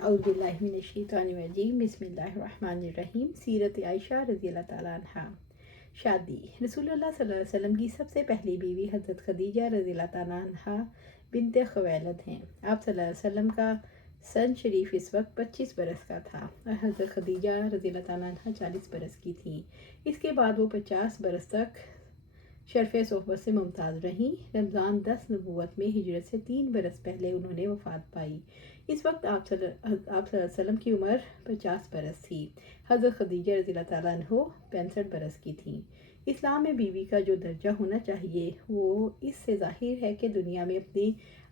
اعوذ باللہ من الشیطان الرجیم، بسم اللہ الرحمن الرحیم۔ سیرت عائشہ رضی اللہ تعالیٰ عنہا۔ شادی۔ رسول اللہ صلی اللہ علیہ وسلم کی سب سے پہلی بیوی حضرت خدیجہ رضی اللہ تعالیٰ عنہا بنت خویلد ہیں۔ آپ صلی اللہ علیہ وسلم کا سن شریف اس وقت 25 برس کا تھا اور حضرت خدیجہ رضی اللہ تعالیٰ عنہا 40 برس کی تھیں۔ اس کے بعد وہ 50 برس تک شرف صحبت سے ممتاز رہیں۔ رمضان 10 نبوت میں ہجرت سے 3 برس پہلے انہوں نے وفات پائی۔ اس وقت آپ صلی اللہ علیہ وسلم کی عمر 50 برس تھی۔ حضرت خدیجہ رضی اللہ تعالیٰ عنہ 65 برس کی تھیں۔ اسلام میں بیوی کا جو درجہ ہونا چاہیے وہ اس سے ظاہر ہے کہ دنیا میں اپنے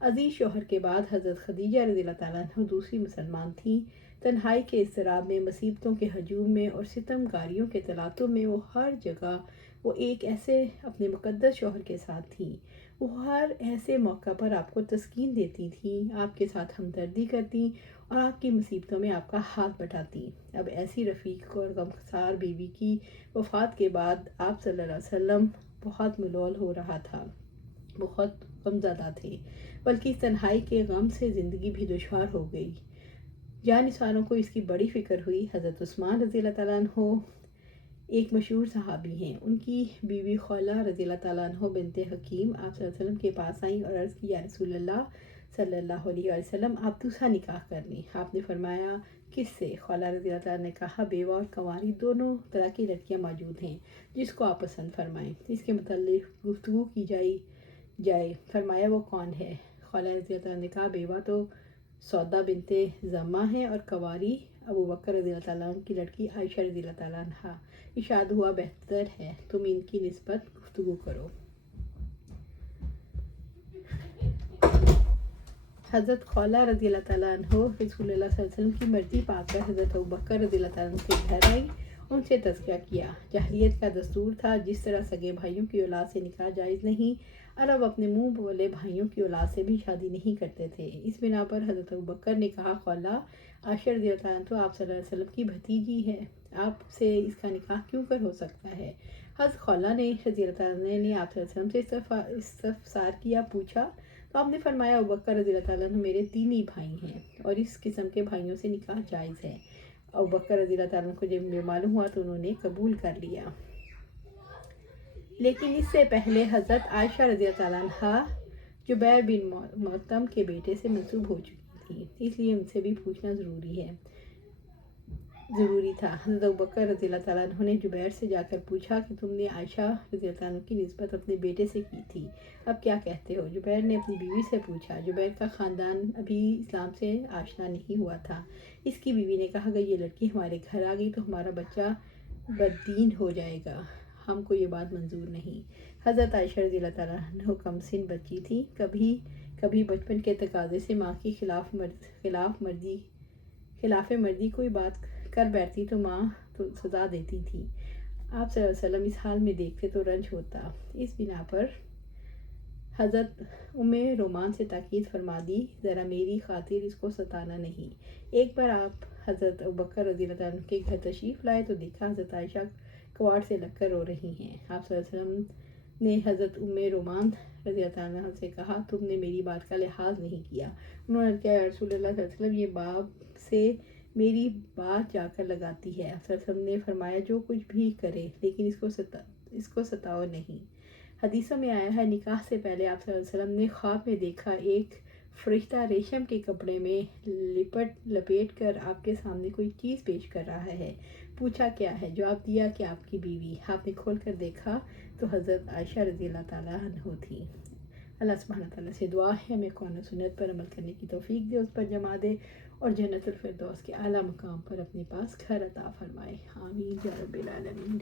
عزیز شوہر کے بعد حضرت خدیجہ رضی اللہ تعالیٰ عنہ دوسری مسلمان تھیں۔ تنہائی کے اضطراب میں، مصیبتوں کے ہجوم میں اور ستم گاریوں کے تلاطم میں وہ ہر جگہ وہ ایک ایسے اپنے مقدس شوہر کے ساتھ تھیں۔ وہ ہر ایسے موقع پر آپ کو تسکین دیتی تھیں، آپ کے ساتھ ہمدردی کرتی اور آپ کی مصیبتوں میں آپ کا ہاتھ بٹاتی۔ اب ایسی رفیق اور غمخسار بیوی کی وفات کے بعد آپ صلی اللہ علیہ وسلم بہت ملول ہو رہا تھا، بہت غمزدہ تھے، بلکہ اس تنہائی کے غم سے زندگی بھی دشوار ہو گئی۔ جانثاروں کو اس کی بڑی فکر ہوئی۔ حضرت عثمان رضی اللہ تعالیٰ عنہ ایک مشہور صحابی ہیں۔ ان کی بیوی خولہ رضی اللہ تعالیٰ عنہ بنت حکیم آپ صلی اللہ علیہ وسلم کے پاس آئیں اور عرض کی، یا رسول اللہ صلی اللہ علیہ وسلم، آپ دوسرا نکاح کر لیں۔ آپ نے فرمایا، کس سے؟ خولہ رضی اللہ تعالیٰ نے کہا، بیوہ اور کنواری دونوں طرح کی لڑکیاں موجود ہیں، جس کو آپ پسند فرمائیں، اس کے متعلق گفتگو کی جائے۔ فرمایا، وہ کون ہے؟ خولہ رضی اللہ تعالیٰ نے کہا، بیوہ تو سودا بنت زمہ ہے اور کنواری ابو بکر رضی اللہ تعالیٰ عنہ کی لڑکی عائشہ رضی اللہ تعالیٰ عنہ۔ ارشاد ہوا، بہتر ہے تم ان کی نسبت گفتگو کرو۔ حضرت خولہ رضی اللہ تعالیٰ عنہ رسول اللہ صلی اللہ علیہ وسلم کی مرضی پا کر حضرت ابو بکر رضی اللہ تعالیٰ عنہ کے گھر آئی، ان سے تذکرہ کیا۔ جاہلیت کا دستور تھا، جس طرح سگے بھائیوں کی اولاد سے نکاح جائز نہیں، عرب اپنے منہ بولے بھائیوں کی اولاد سے بھی شادی نہیں کرتے تھے۔ اس بنا پر حضرت ابو بکر نے کہا، خولہ عائشہ رضی اللہ تعالیٰ عنہ آپ صلی اللہ علیہ وسلم کی بھتیجی ہے، آپ سے اس کا نکاح کیوں کر ہو سکتا ہے؟ حضرت خولہ نے رضی اللہ تعالیٰ عنہ نے آپ صلی اللہ علیہ وسلم سے استفسار کیا، پوچھا تو آپ نے فرمایا، ابو بکر رضی اللہ تعالیٰ عنہ میرے تینی بھائی ہیں اور اس قسم کے بھائیوں سے نکاح جائز ہے۔ ابو بکر رضی اللہ تعالیٰ عنہ کو جب یہ معلوم ہوا تو انہوں نے قبول کر لیا۔ لیکن اس سے پہلے حضرت عائشہ رضی اللہ تعالیٰ عنہ جبیر بن مطعم کے بیٹے سے منسوب ہو چکی تھی، اس لیے ان سے بھی پوچھنا ضروری تھا۔ حضرت ابو بکر رضی اللہ تعالیٰ عنہ نے جبیر سے جا کر پوچھا کہ تم نے عائشہ رضی اللہ تعالیٰ عنہ کی نسبت اپنے بیٹے سے کی تھی، اب کیا کہتے ہو؟ جبیر نے اپنی بیوی سے پوچھا۔ جبیر کا خاندان ابھی اسلام سے آشنا نہیں ہوا تھا۔ اس کی بیوی نے کہا، اگر یہ لڑکی ہمارے گھر آ گئی تو ہمارا بچہ بددین ہو جائے گا، ہم کو یہ بات منظور نہیں۔ حضرت عائشہ رضی اللہ تعالیٰ عنہ کم سن بچی تھی، کبھی بچپن کے تقاضے سے ماں کی خلاف مرضی کوئی بات کر بیٹھتی تو ماں تو سزا دیتی تھی۔ آپ صلی اللہ علیہ وسلم اس حال میں دیکھتے تو رنج ہوتا۔ اس بنا پر حضرت رومان سے تاکید فرما دی، ذرا میری خاطر اس کو ستانا نہیں۔ ایک بار آپ حضرت ابو بکر رضی اللہ تعالیٰ عنہ کے گھر تشریف لائے تو دیکھا حضرت عائشہ کواڑ سے لگ کر رو رہی ہیں۔ آپ صلی اللہ علیہ وسلم نے حضرت رومان رضی اللہ تعالیٰ عنہ سے کہا، تم نے میری بات کا لحاظ نہیں کیا۔ انہوں نے کہا، یا رسول اللہ صلی اللہ علیہ وسلم، یہ باپ سے میری بات جا کر لگاتی ہے۔ آپ صلی اللہ علیہ وسلم نے فرمایا، جو کچھ بھی کرے لیکن اس کو ستاؤ نہیں۔ حدیثوں میں آیا ہے، نکاح سے پہلے آپ صلی اللہ علیہ وسلم نے خواب میں دیکھا ایک فرشتہ ریشم کے کپڑے میں لپیٹ کر آپ کے سامنے کوئی چیز پیش کر رہا ہے۔ پوچھا، کیا ہے؟ جواب دیا کہ آپ کی بیوی۔ آپ نے کھول کر دیکھا تو حضرت عائشہ رضی اللہ تعالیٰ عنہ تھی۔ اللہ سبحانہ تعالیٰ سے دعا ہے ہمیں قرآن و سنت پر عمل کرنے کی توفیق دے، اس پر جمع دے اور جنت الفردوس کے اعلیٰ مقام پر اپنے پاس گھر عطا فرمائے۔ آمین یا رب العالمین۔